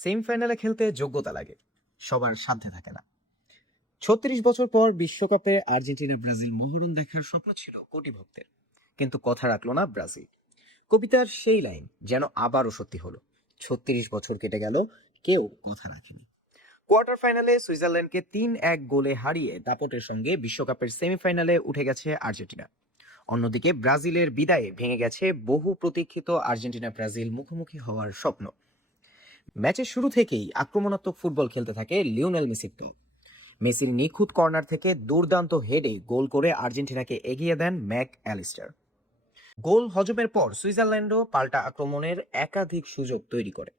সেমিফাইনালে খেলতে যোগ্যতা লাগে, সবার সাধ্যে থাকে না। ৩৬ বছর পর বিশ্বকাপে আর্জেন্টিনা ব্রাজিল মহরণ দেখার স্বপ্ন ছিল কোটি ভক্তের, কিন্তু কথা রাখলো না ব্রাজিল। কবিতার সেই লাইন যেন আবারও সত্যি হলো। ৩৬ বছর কেটে গেল, কেউ কথা রাখেনি। কোয়ার্টার ফাইনালে সুইজারল্যান্ডকে ৩-১ গোলে হারিয়ে দাপটের সঙ্গে বিশ্বকাপের সেমিফাইনালে উঠে গেছে আর্জেন্টিনা। অন্যদিকে ব্রাজিলের বিদায়ে ভেঙে গেছে বহু প্রতীক্ষিত আর্জেন্টিনা ব্রাজিল মুখোমুখি হওয়ার স্বপ্ন। ম্যাচের শুরু থেকেই আক্রমণাত্মক ফুটবল খেলতে থাকে লিওনেল মেসির দল। মেসির নিখুঁত কর্নার থেকে দুর্দান্ত হেডে গোল করে আর্জেন্টিনাকে এগিয়ে দেন ম্যাক অ্যালিস্টার। গোল হজমের পর সুইজারল্যান্ডও পাল্টা আক্রমণের একাধিক সুযোগ তৈরি করে।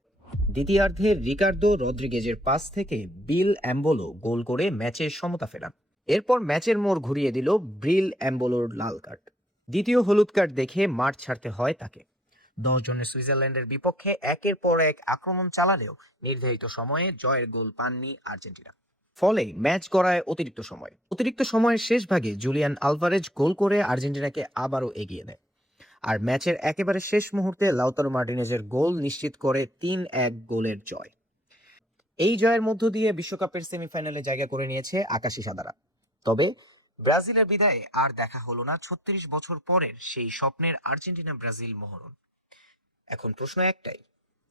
দ্বিতীয়ার্ধে রিকার্দো রদ্রিগেজের পাস থেকে বিল অ্যাম্বোলো গোল করে ম্যাচের সমতা ফেরান। এরপর ম্যাচের মোড় ঘুরিয়ে দিল ব্রিল অ্যাম্বোলোর লাল কার্ড। দ্বিতীয় হলুদ কার্ড দেখে মাঠ ছাড়তে হয় তাকে। ১০ জনের সুইজারল্যান্ডের বিপক্ষে একের পর এক আক্রমণ চালালেও নির্ধারিত সময়ে জয়ের গোল পাননি আর্জেন্টিনা। ফলে ম্যাচ গড়ায় অতিরিক্ত সময়ের শেষ ভাগে জুলিয়ান আলভারেজ গোল করে আর্জেন্টিনাকে আবারও এগিয়ে দেয়। আর ম্যাচের একেবারে শেষ মুহূর্তে লাউতারো মার্টিনেজের গোল নিশ্চিত করে ৩-১ গোলের জয়। এই জয়ের মধ্য দিয়ে বিশ্বকাপের সেমিফাইনালে জায়গা করে নিয়েছে আকাশী সাদারা। তবে ব্রাজিলের বিদায়ে আর দেখা হলো না ৩৬ বছর পরের সেই স্বপ্নের আর্জেন্টিনা ব্রাজিল মহরণ। এখন প্রশ্ন একটাই,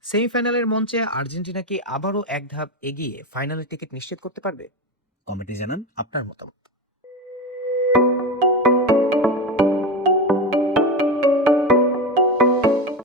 সেমিফাইনালের মঞ্চে আর্জেন্টিনা কি আবারও এক ধাপ এগিয়ে ফাইনালের টিকিট নিশ্চিত করতে পারবে? কমেন্টে জানান আপনার মতামত।